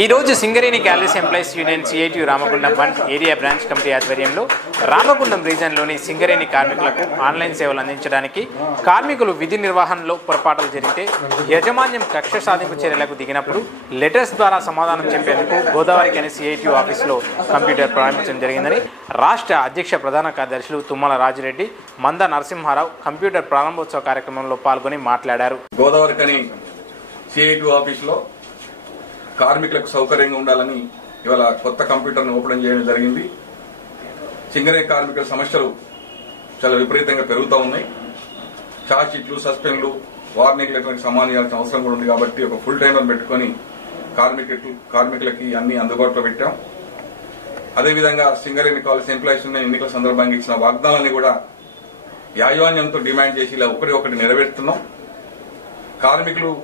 ఈ రోజు Singareni calories employees union CITU Ramagundam 1 area branch committee ఆధ్వర్యంలో రామగుండం రీజన్లోని సింగరేణి కార్మికులకు ఆన్లైన్ సేవలు అందించడానికి కార్మికులు విధి నిర్వహణలో పొరపాట్లు జరిగితే యాజమాన్యం కక్ష సాధింపు చర్యలకు దిగినప్పుడు లెటర్స్ ద్వారా సమాధానం చెప్పేందుకు గోదావరిఖని సిఐటియు ఆఫీసులో కంప్యూటర్ ప్రారంభించడం జరిగిందని రాష్ట్ర అధ్యక్ష ప్రధాన కార్యదర్శులు తుమ్మల రాజిరెడ్డి, మంద నరసింహారావు కంప్యూటర్ ప్రారంభోత్సవ కార్యక్రమంలో పాల్గొని మాట్లాడారు. గోదావరిఖని సిఐటియు ఆఫీసులో కార్మికులకు సౌకర్యంగా ఉండాలని ఇవాళ కొత్త కంప్యూటర్ను ఓపెన్ చేయడం జరిగింది. సింగరేణి కార్మికుల సమస్యలు చాలా విపరీతంగా పెరుగుతూ ఉన్నాయి. ఛార్జ్షీట్లు, సస్పెండ్లు, వార్నింగ్ లెటర్లకు సమానియాల్సిన అవసరం కూడా ఉంది. కాబట్టి ఒక ఫుల్ టైమర్ పెట్టుకుని కార్మికులకి అన్ని అందుబాటులో పెట్టాం. అదేవిధంగా సింగరేణి కాలేజ్ ఎంప్లాయీస్ ఉన్న ఎన్నికల సందర్భంగా ఇచ్చిన వాగ్దానాన్ని కూడా యాజమాన్యంతో డిమాండ్ చేసి ఇలా ఒకటి నెరవేరుస్తున్నాం. కార్మికులు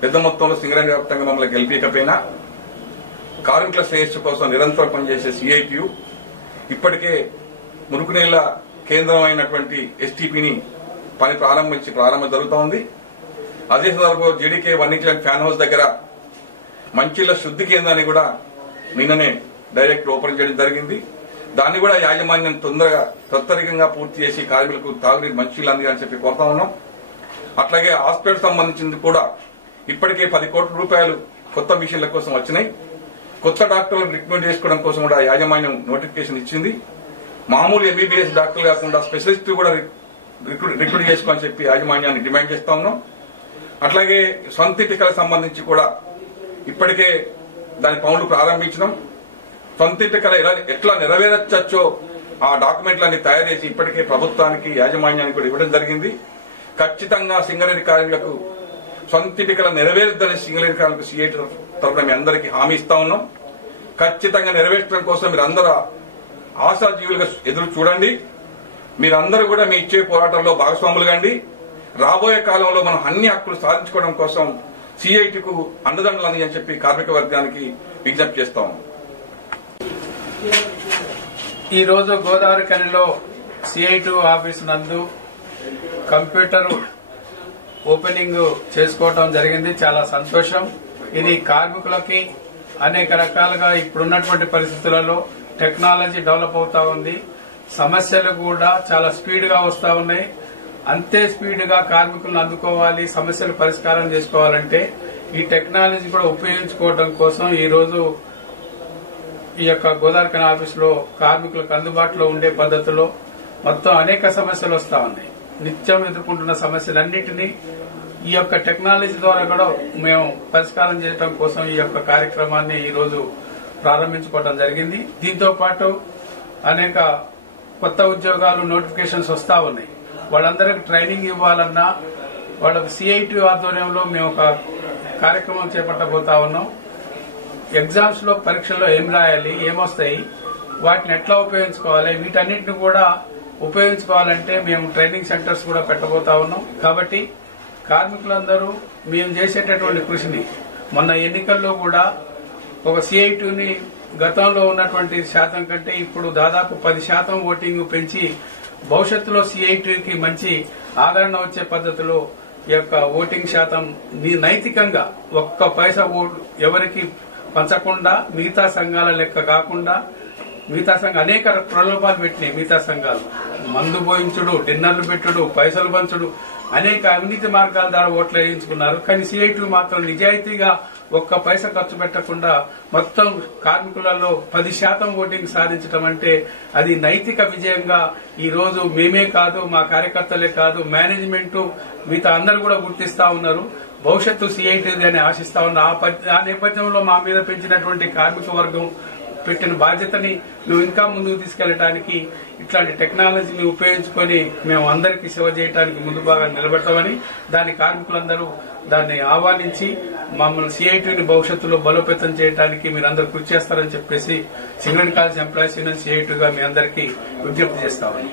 పెద్ద మొత్తంలో సింగరేణి వ్యాప్తంగా మమ్మల్ని గెలిపించకపోయినా కార్మికుల శ్రేయస్సు కోసం నిరంతరం పనిచేసే సిఐటియు ఇప్పటికే మురుగునీళ్ల కేంద్రం అయినటువంటి ఎస్టీపీని ప్రారంభం జరుగుతూ ఉంది. అదే సందర్భంలో జీడీకే వన్నిక్లాండ్ ఫ్యాన్ హౌస్ దగ్గర మంచిళ్ల శుద్ధి కేంద్రాన్ని కూడా నిన్ననే డైరెక్ట్ ఓపెన్ చేయడం జరిగింది. దాన్ని కూడా యాజమాన్యం త్వరితగతిగా పూర్తి చేసి కార్మికులకు తాగునీరు మంచిళ్లు అందించాలని చెప్పి కోరుతా ఉన్నాం. అట్లాగే హాస్పిటల్ సంబంధించింది కూడా ఇప్పటికే 10 కోట్ల రూపాయలు కొత్త మిషన్ల కోసం వచ్చినాయి. కొత్త డాక్టర్లను రిక్రూట్ చేసుకోవడం కోసం కూడా యాజమాన్యం నోటిఫికేషన్ ఇచ్చింది. మామూలు ఎంబీబీఎస్ డాక్టర్లు కాకుండా స్పెషలిస్ట్ కూడా రిక్రూట్ చేసుకోవాలని చెప్పి యాజమాన్యాన్ని డిమాండ్ చేస్తా ఉన్నాం. అట్లాగే సొంత ఇటుకలకు సంబంధించి కూడా ఇప్పటికే దాని పనులు ప్రారంభించడం, సొంత ఇటుకలు ఎట్లా నెరవేర్చచ్చో ఆ డాక్యుమెంట్లన్నీ తయారు చేసి ఇప్పటికే ప్రభుత్వానికి యాజమాన్యానికి కూడా ఇవ్వడం జరిగింది. ఖచ్చితంగా సింగరేణి కార్మికులకు సొంత ఇటుకల నెరవేరుద్దని సింగరేణి కార్మికులకు సిఐటి తరఫున మీ అందరికీ హామీ ఇస్తా ఉన్నాం. ఖచ్చితంగా నెరవేర్చడం కోసం మీరందరూ ఆశాజీవులుగా ఎదురు చూడండి. మీరందరూ కూడా మీ ఇచ్చే పోరాటంలో భాగస్వాములు కండి. రాబోయే కాలంలో మనం అన్ని హక్కులు సాధించుకోవడం కోసం సిఐటికు అండదండలు అని చెప్పి కార్మిక వర్గానికి విజ్ఞప్తి చేస్తాం. ఈ రోజు గోదావరిఖనిలో సిఐటియు ఆఫీస్ నందు కంప్యూటర్ ఓపెనింగ్ చేసుకోవడం జరిగింది. చాలా సంతోషం. ఇది కార్మికులకి అనేక రకాలుగా ఇప్పుడున్నటువంటి పరిస్థితులలో టెక్నాలజీ డెవలప్ అవుతా ఉంది. సమస్యలు కూడా చాలా స్పీడ్ గా వస్తా ఉన్నాయి. అంతే స్పీడ్ గా కార్మికులను అందుకోవాలి, సమస్యలు పరిష్కారం చేసుకోవాలంటే ఈ టెక్నాలజీ కూడా ఉపయోగించుకోవడం కోసం ఈ రోజు ఈ యొక్క గోదావరిఖని ఆఫీసులో కార్మికులకు అందుబాటులో ఉండే పద్ధతిలో మొత్తం అనేక సమస్యలు వస్తా ఉన్నాయి. నిత్యం ఎదుర్కొంటున్న సమస్యలన్నింటినీ ఈ యొక్క టెక్నాలజీ ద్వారా కూడా మేము పరిష్కారం చేయడం కోసం ఈ యొక్క కార్యక్రమాన్ని ఈ రోజు ప్రారంభించుకోవడం జరిగింది. దీంతో పాటు అనేక కొత్త ఉద్యోగాలు నోటిఫికేషన్స్ వస్తా ఉన్నాయి. వాళ్ళందరికీ ట్రైనింగ్ ఇవ్వాలన్నా వాళ్ళకి సిఐటియు ఆధ్వర్యంలో మేము ఒక కార్యక్రమం చేపట్టబోతా ఉన్నాం. ఎగ్జామ్స్ లో పరీక్షల్లో ఏం రాయాలి, ఏమొస్తాయి, వాటిని ఎట్లా ఉపయోగించుకోవాలి, వీటన్నిటిని కూడా ఉపయోగించుకోవాలంటే మేము ట్రైనింగ్ సెంటర్స్ కూడా పెట్టబోతా ఉన్నాం. కాబట్టి కార్మికులందరూ మేము చేసేటటువంటి కృషిని మొన్న ఎన్నికల్లో కూడా ఒక సిఐటియుని గతంలో ఉన్నటువంటి శాతం కంటే ఇప్పుడు దాదాపు 10% ఓటింగ్ పెంచి భవిష్యత్తులో సిఐటియుకి మంచి ఆదరణ వచ్చే పద్ధతిలో ఈ యొక్క ఓటింగ్ శాతం నైతికంగా ఒక్క పైసా ఓటు ఎవరికి పంచకుండా మిగతా సంఘాల లెక్క కాకుండా మిగతా సంఘం అనేక ప్రలోభాలు పెట్టినాయి. మిగతా సంఘాలు మందు పోయించుడు, డిన్నర్లు పెట్టుడు, పైసలు పంచుడు, అనేక అవినీతి మార్గాల ద్వారా ఓట్లు వేయించుకున్నారు. కానీ సిఐటియు మాత్రం నిజాయితీగా ఒక్క పైసా ఖర్చు పెట్టకుండా మొత్తం కార్మికులలో 10% ఓటింగ్ సాధించడం అంటే అది నైతిక విజయంగా ఈ రోజు మేమే కాదు, మా కార్యకర్తలే కాదు, మేనేజ్మెంట్ మిగతా అందరూ కూడా గుర్తిస్తా ఉన్నారు. భవిష్యత్తు సిఐటిది అని ఆశిస్తా ఉన్నా. ఆ నేపథ్యంలో మా మీద పెంచినటువంటి కార్మిక వర్గం పెట్టిన బాధ్యతని నువ్వు ఇంకా ముందుకు తీసుకెళ్లడానికి ఇట్లాంటి టెక్నాలజీని ఉపయోగించుకొని మేము అందరికీ సేవ చేయడానికి ముందు బాగా నిలబెడతామని దాని కార్మికులందరూ దాన్ని ఆహ్వానించి మమ్మల్ని సిఐటిని భవిష్యత్తులో బలోపేతం చేయడానికి మీరందరూ కృషి చేస్తారని చెప్పేసి సింగరేణి కాలేజ్ ఎంప్లాయీస్ యూనియన్ సిఐటిగా మీ అందరికీ విజ్ఞప్తి చేస్తామని